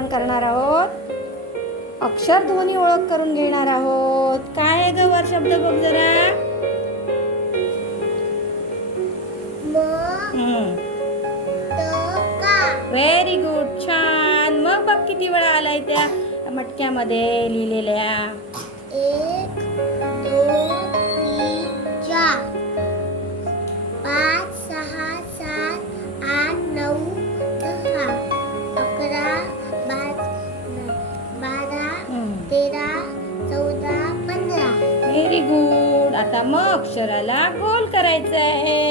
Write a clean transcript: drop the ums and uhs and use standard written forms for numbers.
आपण करणार आहोत अक्षर ध्वनी ओळख करून घेणार आहोत. काय आहे ग वर शब्द बघ जरा. व्हेरी गुड, छान. मग बघ किती वेळा आलाय त्या मटक्यामध्ये लिहिलेल्या. 1 2 3 4 5 6 7 8 9 10 11 12 13 14 15. Very good. आता मग अक्षराला गोल करायचं आहे.